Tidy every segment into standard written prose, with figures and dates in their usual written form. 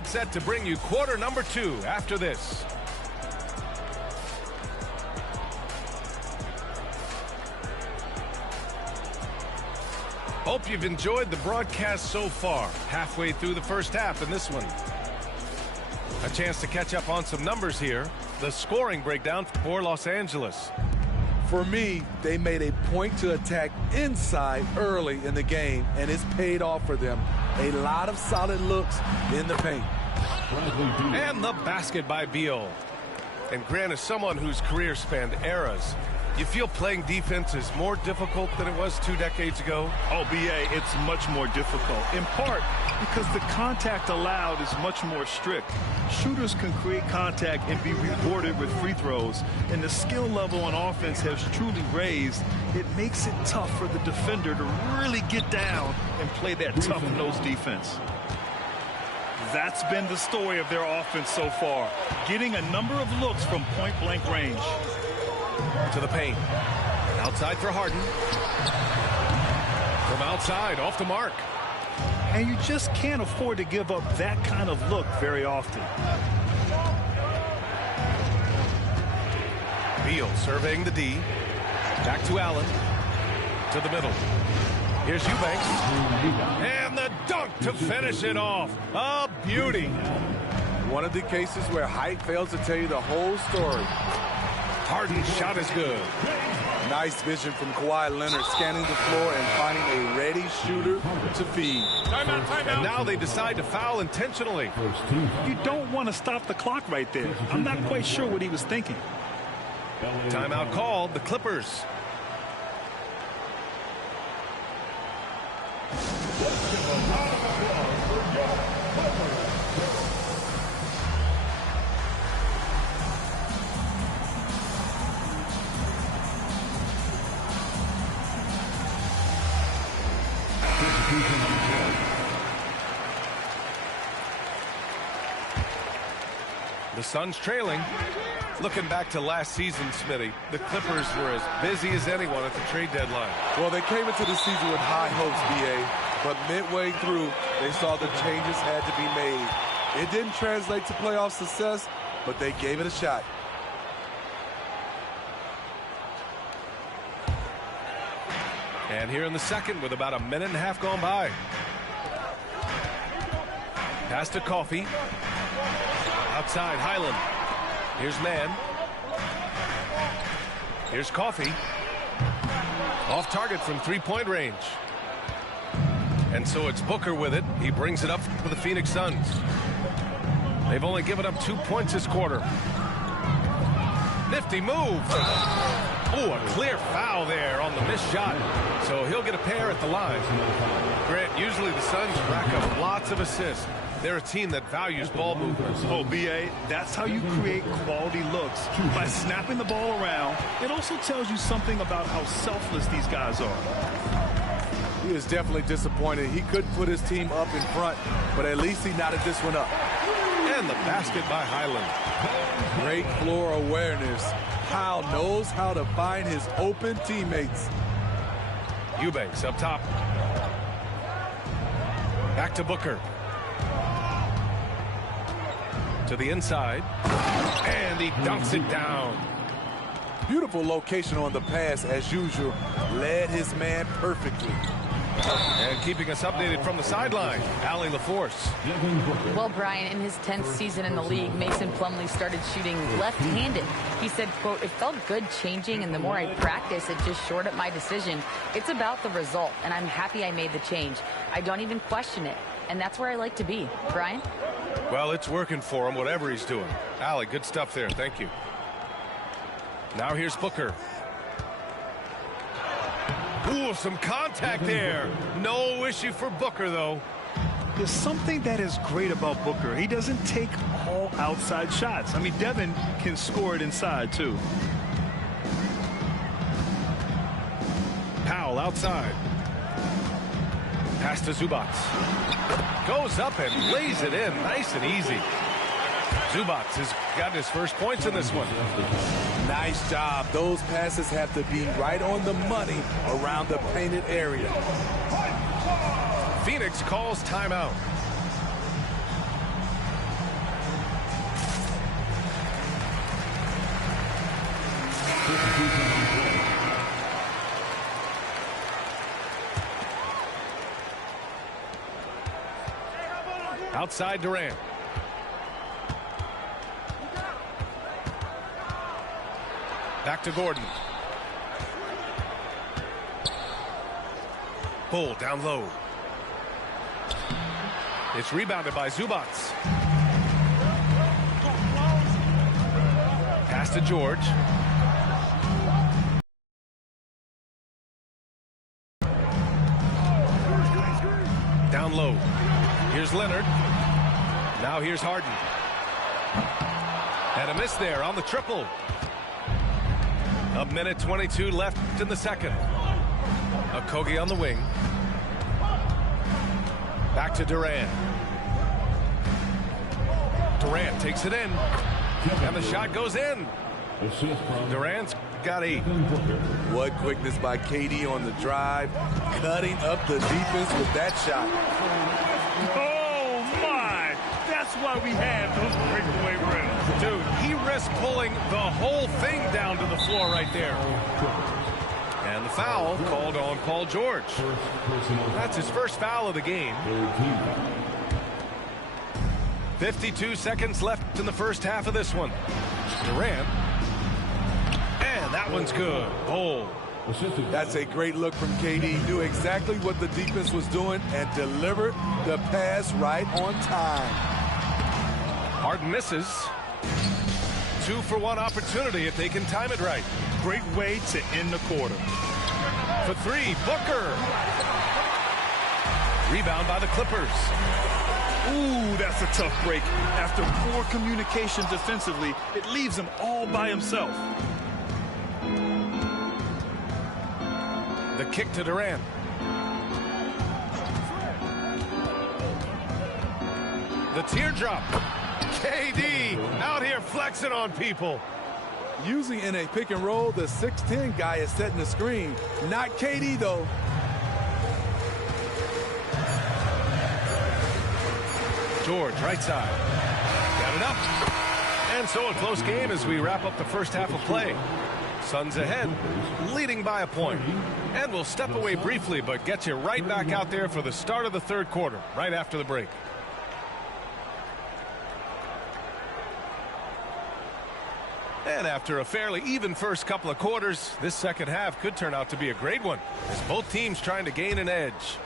get set to bring you quarter number 2 after this. Hope you've enjoyed the broadcast so far. Halfway through the first half in this one. A chance to catch up on some numbers here. The scoring breakdown for Los Angeles. For me, they made a point to attack inside early in the game, and it's paid off for them. A lot of solid looks in the paint. And the basket by Beal. And Grant, as someone whose career spanned eras, you feel playing defense is more difficult than it was 2 decades ago? Oh, B.A., it's much more difficult, in part because the contact allowed is much more strict. Shooters can create contact and be rewarded with free throws, and the skill level on offense has truly raised. It makes it tough for the defender to really get down and play that tough-nosed defense. That's been the story of their offense so far, getting a number of looks from point-blank range. To the paint. Outside for Harden. From outside, off the mark. And you just can't afford to give up that kind of look very often. Beal surveying the D. Back to Allen. To the middle. Here's Eubanks. And the dunk to finish it off. A beauty. One of the cases where height fails to tell you the whole story. Harden's shot is good. Nice vision from Kawhi Leonard, scanning the floor and finding a ready shooter to feed. Timeout. And now they decide to foul intentionally. You don't want to stop the clock right there. I'm not quite sure what he was thinking. Timeout called, the Clippers. The Suns trailing. Looking back to last season, Smitty, the Clippers were as busy as anyone at the trade deadline. Well, they came into the season with high hopes, B.A., but midway through, they saw the changes had to be made. It didn't translate to playoff success, but they gave it a shot. And here in the second with about a minute and a half gone by. Pass to Coffey. Outside, Highland. Here's Mann. Here's Coffey. Off target from three-point range. And so it's Booker with it. He brings it up for the Phoenix Suns. They've only given up 2 points this quarter. Nifty move. Oh, a clear foul there on the missed shot. So he'll get a pair at the line. Grant, usually the Suns rack up lots of assists. They're a team that values ball movement. Oh, B.A., that's how you create quality looks. By snapping the ball around, it also tells you something about how selfless these guys are. He is definitely disappointed. He couldn't put his team up in front, but at least he knotted this one up. And the basket by Highland. Great floor awareness. Powell knows how to find his open teammates. Eubanks up top. Back to Booker. To the inside. And he dunks it down. Beautiful location on the pass as usual. Led his man perfectly. And keeping us updated from the sideline, Allie LaForce. Well, Brian, in his 10th season in the league, Mason Plumlee started shooting left-handed. He said, quote, "It felt good changing, and the more I practice, it just shored up my decision. It's about the result, and I'm happy I made the change. I don't even question it, and that's where I like to be." Brian? Well, it's working for him, whatever he's doing. Allie, good stuff there. Thank you. Now here's Booker. Ooh, some contact there. No issue for Booker, though. There's something that is great about Booker. He doesn't take all outside shots. I mean, Devin can score it inside, too. Powell outside. Pass to Zubac. Goes up and lays it in nice and easy. Zubac has got his first points in this one. Nice job. Those passes have to be right on the money around the painted area. Phoenix calls timeout. Outside Durant. Back to Gordon. Bull down low. It's rebounded by Zubac. Pass to George. Down low. Here's Leonard. Now here's Harden. And a miss there on the triple. A minute 22 left in the second. Okogie on the wing. Back to Durant. Durant takes it in. And the shot goes in. Durant's got 8. What quickness by KD on the drive. Cutting up the defense with that shot. Oh, my. That's why we have those breakaway rims. Dude, he risked pulling the whole thing down to the floor right there. And the foul called on Paul George. That's his first foul of the game. 52 seconds left in the first half of this one. Durant. And that one's good. Oh. That's a great look from KD. Knew exactly what the defense was doing and delivered the pass right on time. Harden misses. 2-for-1 opportunity if they can time it right. Great way to end the quarter. For 3, Booker. Rebound by the Clippers. Ooh, that's a tough break. After poor communication defensively, it leaves him all by himself. The kick to Durant. The teardrop. KD out here flexing on people. Usually in a pick and roll, the 6'10 guy is setting the screen. Not KD, though. George, right side. Got it up. And so a close game as we wrap up the first half of play. Suns ahead, leading by a point. And we'll step away briefly, but get you right back out there for the start of the third quarter, right after the break. And after a fairly even first couple of quarters, this second half could turn out to be a great one, as both teams trying to gain an edge.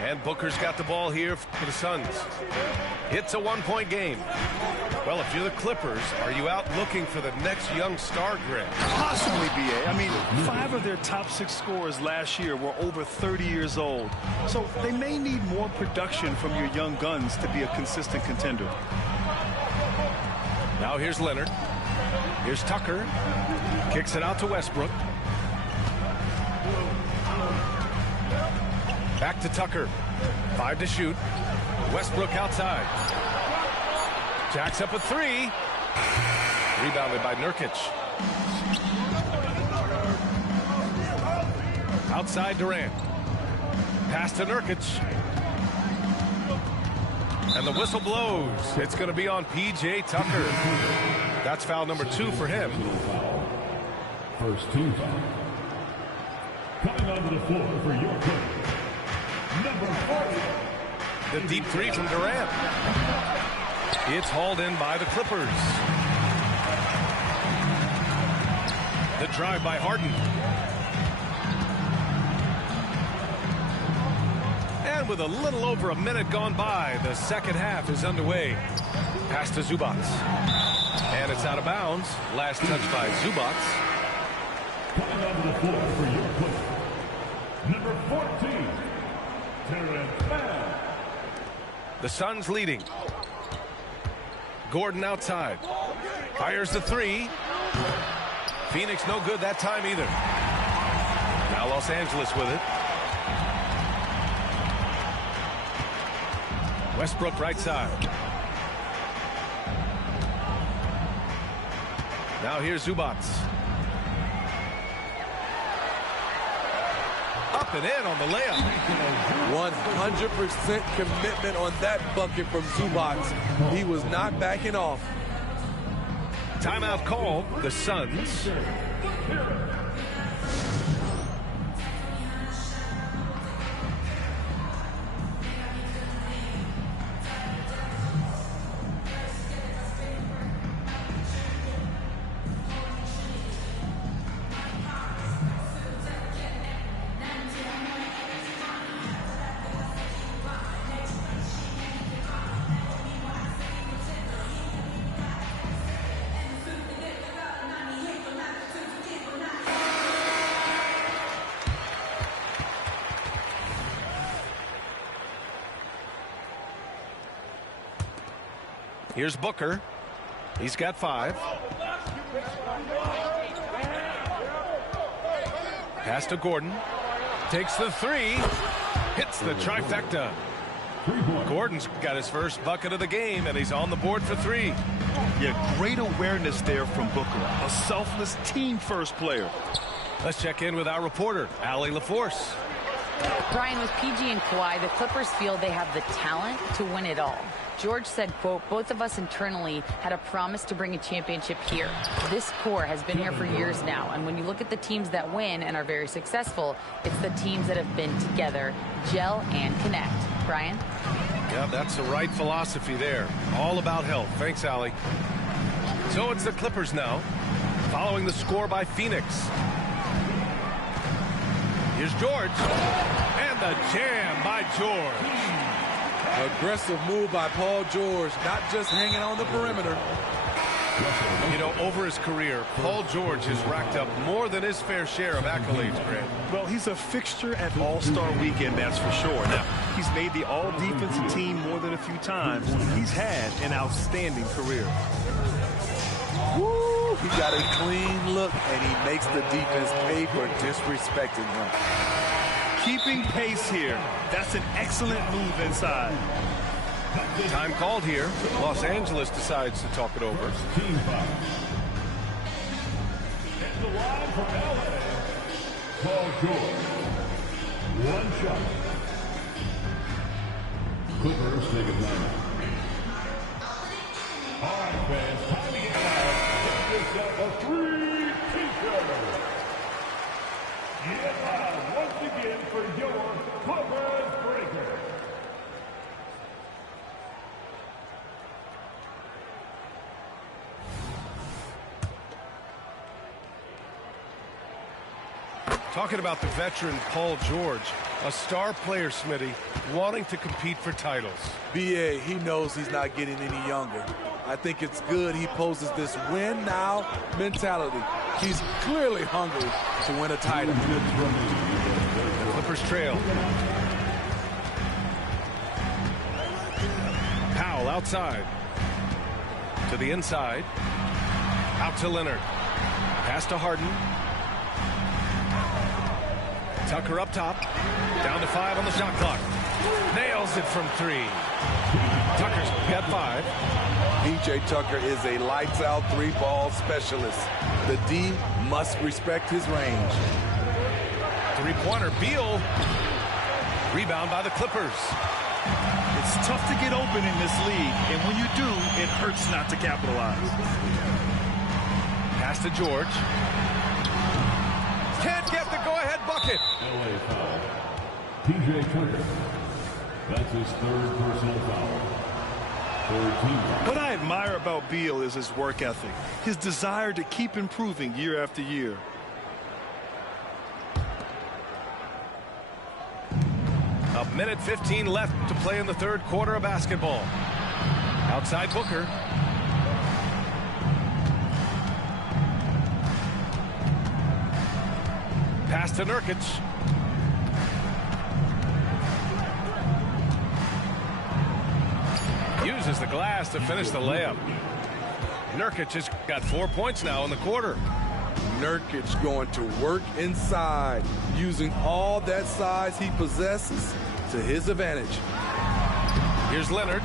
And Booker's got the ball here for the Suns. It's a one-point game. Well, if you're the Clippers, are you out looking for the next young star, Greg? Possibly, B.A. I mean, 5 of their top 6 scorers last year were over 30 years old. So they may need more production from your young guns to be a consistent contender. Now here's Leonard. Here's Tucker. Kicks it out to Westbrook. Back to Tucker. 5 to shoot. Westbrook outside. Jacks up a 3. Rebounded by Nurkic. Outside Durant. Pass to Nurkic. And the whistle blows. It's going to be on P.J. Tucker. That's foul number 2 for him. First team foul. Coming onto the floor for your team. Number 40. The deep 3 from Durant. It's hauled in by the Clippers. The drive by Harden. And with a little over a minute gone by, the second half is underway. Pass to Zubac. And it's out of bounds. Last touch by Zubac. Coming onto the floor for your team. Number 14. Terrence Mann. The Suns leading. Gordon outside. Fires the 3. Phoenix no good that time either. Now Los Angeles with it. Westbrook right side. Now here's Zubac. Up and in on the layup. 100% commitment on that bucket from Zubac. He was not backing off. Timeout called. The Suns. Here's Booker. He's got 5. Pass to Gordon. Takes the 3. Hits the trifecta. Gordon's got his first bucket of the game, and he's on the board for 3. Yeah, great awareness there from Booker. A selfless team-first player. Let's check in with our reporter, Allie LaForce. Brian, with PG and Kawhi, the Clippers feel they have the talent to win it all. George said, quote, both of us internally had a promise to bring a championship here. This core has been here for years now, and when you look at the teams that win and are very successful, it's the teams that have been together, gel and connect. Brian? Yeah, that's the right philosophy there. All about health. Thanks, Allie. So it's the Clippers now, following the score by Phoenix. Here's George, and the jam by George. Aggressive move by Paul George, not just hanging on the perimeter. You know, over his career, Paul George has racked up more than his fair share of accolades, Grant. Well, he's a fixture at All-Star Weekend, that's for sure. Now, he's made the All-Defensive team more than a few times. He's had an outstanding career. Woo! He got a clean look, and he makes the defense pay for disrespecting him. Keeping pace here. That's an excellent move inside. Time called here. Los Angeles decides to talk it over. Team foul. And the line from LA, Paul George. 1 shot. Clippers take a timeout. All right, fans, time to get out. This is a 3-peater. Get loud once again for your Clippers breaker. Talking about the veteran Paul George, a star player, Smitty, wanting to compete for titles. B.A., he knows he's not getting any younger. I think it's good he poses this win now mentality. He's clearly hungry to win a title. The Clippers trail. Powell outside. To the inside. Out to Leonard. Pass to Harden. Tucker up top. Down to 5 on the shot clock. Nails it from 3. Tucker's got 5. P.J. Tucker is a lights-out 3-ball specialist. The D must respect his range. 3-pointer. Beal. Rebound by the Clippers. It's tough to get open in this league, and when you do, it hurts not to capitalize. Pass to George. Can't get the go-ahead bucket. LA foul. P.J. Tucker. That's his 3rd personal foul. 3rd team foul. What I admire about Beal is his work ethic, his desire to keep improving year after year. A minute 15 left to play in the 3rd quarter of basketball. Outside Booker. Pass to Nurkic. Uses the glass to finish the layup. Nurkic has got 4 points now in the quarter. Nurkic going to work inside, using all that size he possesses to his advantage. Here's Leonard.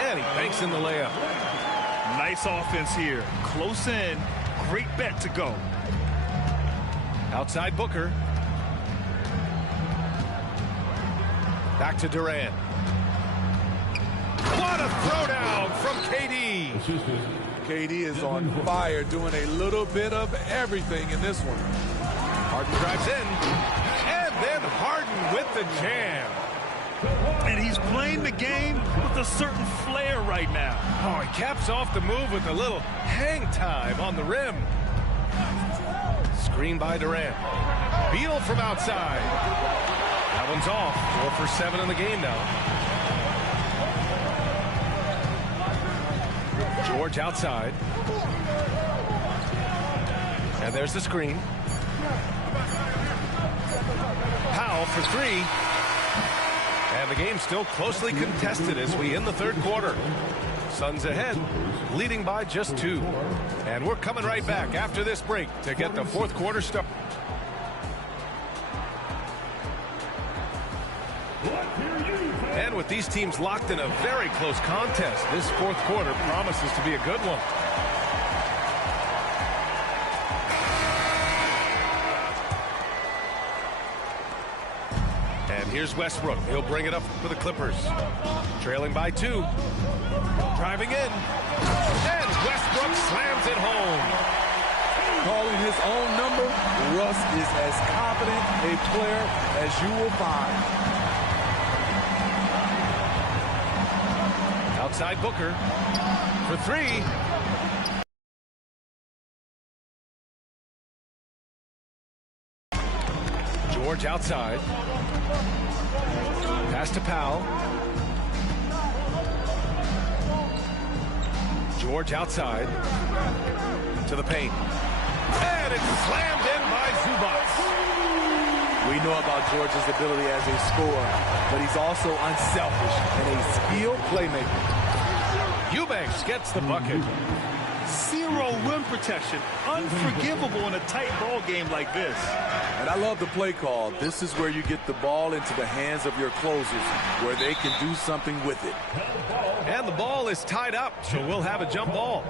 And he banks in the layup. Nice offense here. Close in. Great bet to go. Outside Booker. Back to Durant. What a throwdown from KD. KD is on fire, doing a little bit of everything in this one. Harden drives in. And then Harden with the jam. And he's playing the game with a certain flair right now. Oh, he caps off the move with a little hang time on the rim. Screen by Durant. Beal from outside. That one's off. 4 for 7 in the game now. George outside. And there's the screen. Powell for 3. And the game's still closely contested as we end the 3rd quarter. Suns ahead, leading by just 2. And we're coming right back after this break to get the fourth quarter started. And with these teams locked in a very close contest, this fourth quarter promises to be a good one. And here's Westbrook. He'll bring it up for the Clippers. Trailing by 2. Driving in. And Westbrook slams it home. Calling his own number, Russ is as confident a player as you will find. Outside Booker for 3. George outside. Pass to Powell. George outside to the paint. And it's slammed in by Zubac. We know about George's ability as a scorer, but he's also unselfish and a skilled playmaker. Eubanks gets the bucket. Zero rim protection. Unforgivable in a tight ball game like this. And I love the play call. This is where you get the ball into the hands of your closers, where they can do something with it. And the ball is tied up, so we'll have a jump ball.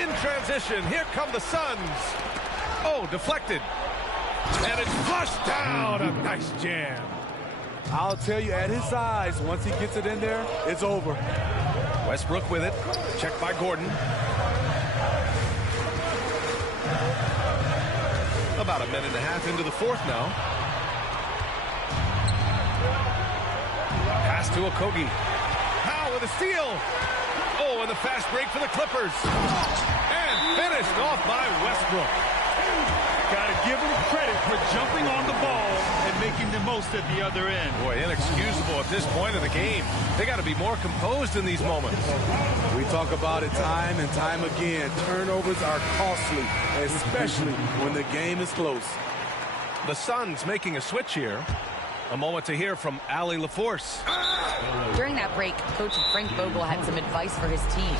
In transition, here come the Suns. Oh, deflected. And it's flushed down. A nice jam. I'll tell you, at his size, once he gets it in there, it's over. Westbrook with it. Checked by Gordon. About a minute and a half into the fourth now. Pass to Okogie. Powell with a steal. Oh, and the fast break for the Clippers. And finished off by Westbrook. Got to give him credit for jumping on the ball and making the most at the other end. Boy, inexcusable at this point of the game. They got to be more composed in these moments. We talk about it time and time again. Turnovers are costly, especially when the game is close. The Suns making a switch here. A moment to hear from Allie LaForce. During that break, Coach Frank Vogel had some advice for his team.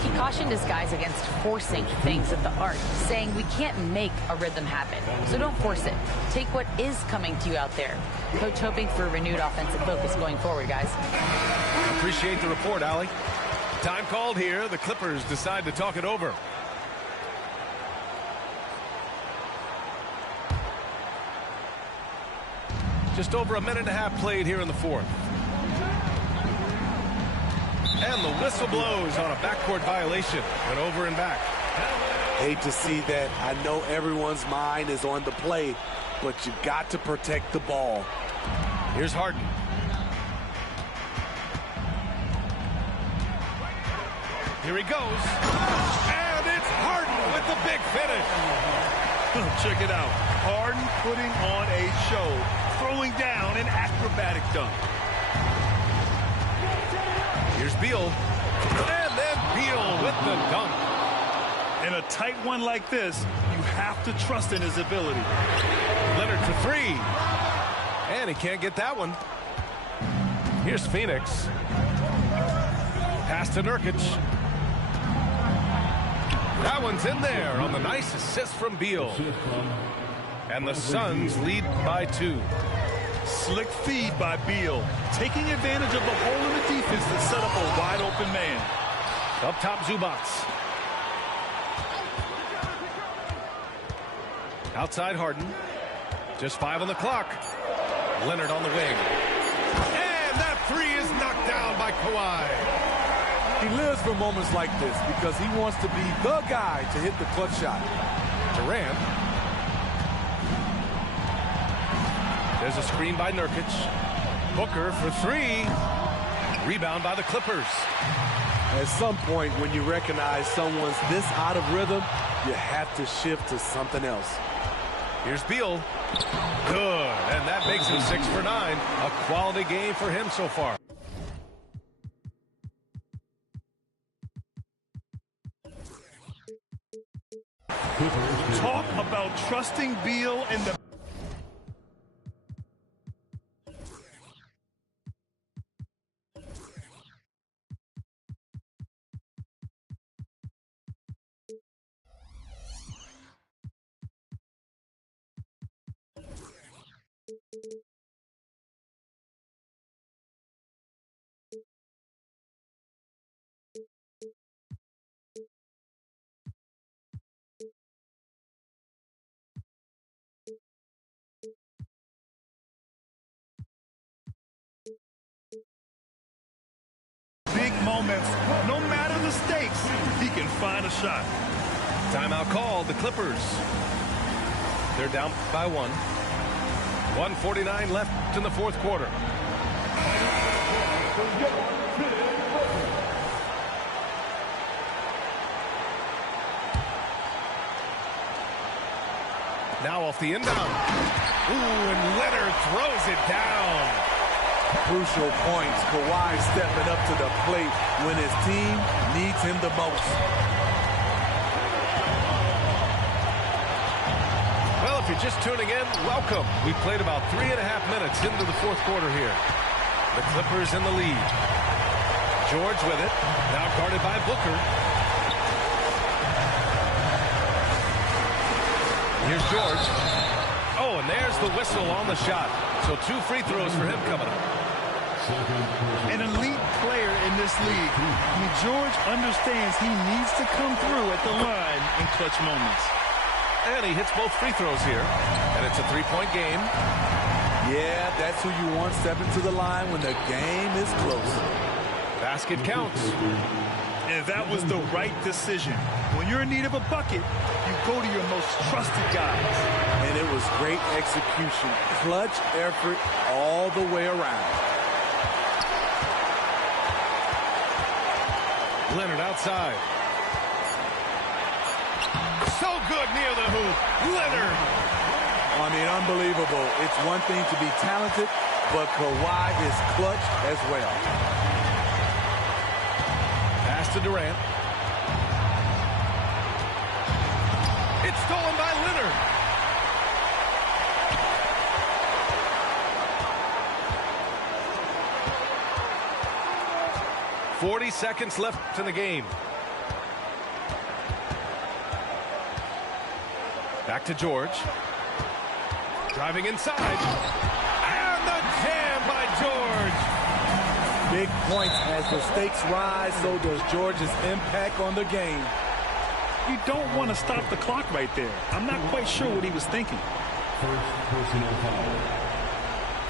He cautioned his guys against forcing things at the arc, saying we can't make a rhythm happen, so don't force it. Take what is coming to you out there. Coach hoping for renewed offensive focus going forward, guys. Appreciate the report, Allie. Time called here. The Clippers decide to talk it over. Just over a minute and a half played here in the fourth. And the whistle blows on a backcourt violation. Went over and back. Hate to see that. I know everyone's mind is on the play, but you got to protect the ball. Here's Harden. Here he goes. And it's Harden with the big finish. Check it out. Harden putting on a show, throwing down an acrobatic dunk. Here's Beal. And then Beal with the dunk. In a tight one like this, you have to trust in his ability. Leonard for 3. And he can't get that one. Here's Phoenix. Pass to Nurkic. That one's in there on the nice assist from Beal. And the Suns lead by 2. Slick feed by Beal, taking advantage of the hole in the defense to set up a wide open man. Up top, Zubac. Outside Harden. Just 5 on the clock. Leonard on the wing. And that 3 is knocked down by Kawhi. He lives for moments like this because he wants to be the guy to hit the clutch shot. Durant. There's a screen by Nurkic. Booker for 3. Rebound by the Clippers. At some point, when you recognize someone's this out of rhythm, you have to shift to something else. Here's Beal. Good. And that makes him 6 for 9. A quality game for him so far. Talk about trusting Beal and the big moments. No matter the stakes, he can find a shot. Timeout called, the Clippers. They're down by 1. 1:49 left in the fourth quarter. Now off the inbound. Ooh, and Leonard throws it down. Crucial points. Kawhi stepping up to the plate when his team needs him the most. Well, if you're just tuning in, welcome. We played about 3.5 minutes into the fourth quarter here. The Clippers in the lead. George with it. Now guarded by Booker. Here's George. Oh, and there's the whistle on the shot. So 2 free throws for him coming up. An elite player in this league. I mean, George understands he needs to come through at the line in clutch moments. And he hits both free throws here. And it's a 3-point game. Yeah, that's who you want stepping to the line when the game is close. Basket counts. And that was the right decision. When you're in need of a bucket, you go to your most trusted guys. And it was great execution. Clutch effort all the way around. Leonard outside. So good near the hoop. Leonard. I mean, unbelievable. It's one thing to be talented, but Kawhi is clutch as well. Pass to Durant. It's stolen by Leonard. .40 seconds left in the game. Back to George. Driving inside. And the jam by George. Big points as the stakes rise, so does George's impact on the game. You don't want to stop the clock right there. I'm not quite sure what he was thinking. First personal foul.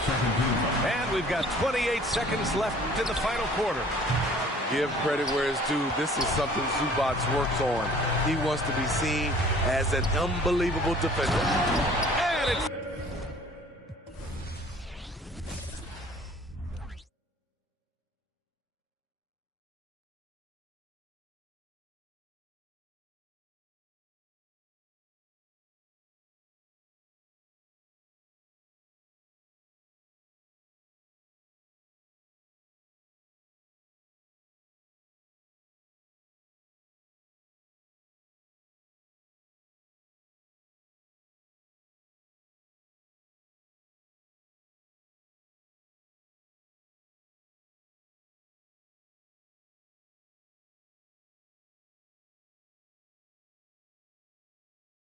Second team. And we've got 28 seconds left in the final quarter. Give credit where it's due. This is something Zubac works on. He wants to be seen as an unbelievable defender.